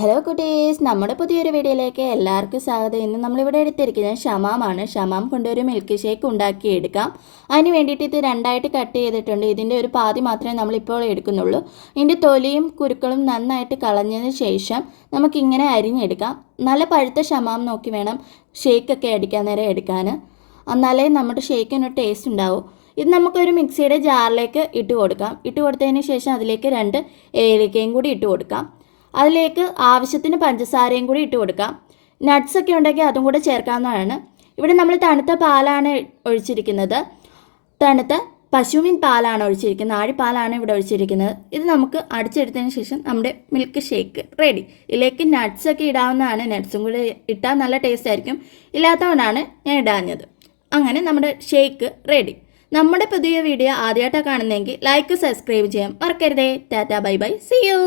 Hello കുട്ടീസ്, നമ്മുടെ പുതിയൊരു വീഡിയോയിലേക്ക് എല്ലാവർക്കും സ്വാഗതം. ഇന്ന് നമ്മളിവിടെ എടുത്തിരിക്കുന്നത് ഷമാമാണ്. ഷമാം കൊണ്ടൊരു മിൽക്ക് ഷേക്ക് ഉണ്ടാക്കിയെടുക്കാം. അതിന് വേണ്ടിയിട്ട് ഇത് രണ്ടായിട്ട് കട്ട് ചെയ്തിട്ടുണ്ട്. ഇതിൻ്റെ ഒരു പാതി മാത്രമേ നമ്മളിപ്പോൾ എടുക്കുന്നുള്ളൂ. ഇതിൻ്റെ തൊലിയും കുരുക്കളും നന്നായിട്ട് കളഞ്ഞതിന് ശേഷം നമുക്കിങ്ങനെ അരിഞ്ഞെടുക്കാം. നല്ല പഴുത്ത ഷമാം നോക്കി വേണം ഷേക്കൊക്കെ അടിക്കാൻ നേരം എടുക്കാൻ. എന്നാലേ നമ്മുടെ ഷേക്കിന് ടേസ്റ്റ് ഉണ്ടാവും. ഇത് നമുക്കൊരു മിക്സിയുടെ ജാറിലേക്ക് ഇട്ട് കൊടുക്കാം. ഇട്ട് കൊടുത്തതിന് ശേഷം അതിലേക്ക് 2 ഏലക്കയും കൂടി ഇട്ട് കൊടുക്കാം. അതിലേക്ക് ആവശ്യത്തിന് പഞ്ചസാരയും കൂടി ഇട്ട് കൊടുക്കാം. നട്ട്സൊക്കെ ഉണ്ടെങ്കിൽ അതും കൂടെ ചേർക്കാവുന്നതാണ്. ഇവിടെ നമ്മൾ തണുത്ത പാലാണ് ഒഴിച്ചിരിക്കുന്നത്. തണുത്ത പശുവിൻ പാലാണ് ഒഴിച്ചിരിക്കുന്നത്. ആഴിപ്പാലാണ് ഇവിടെ ഒഴിച്ചിരിക്കുന്നത്. ഇത് നമുക്ക് അടിച്ചെടുത്തതിന് ശേഷം നമ്മുടെ മിൽക്ക് ഷേക്ക് റെഡി. ഇതിലേക്ക് നട്ട്സൊക്കെ ഇടാവുന്നതാണ്. നട്ട്സും കൂടി ഇട്ടാൽ നല്ല ടേസ്റ്റ് ആയിരിക്കും. ഇല്ലാത്തതുകൊണ്ടാണ് ഞാൻ ഇടാഞ്ഞത്. അങ്ങനെ നമ്മുടെ ഷേക്ക് റെഡി. നമ്മുടെ പുതിയ വീഡിയോ ആദ്യമായിട്ടാണ് കാണുന്നതെങ്കിൽ ലൈക്ക് സബ്സ്ക്രൈബ് ചെയ്യാൻ മറക്കരുതേ. Tata bye bye, see U.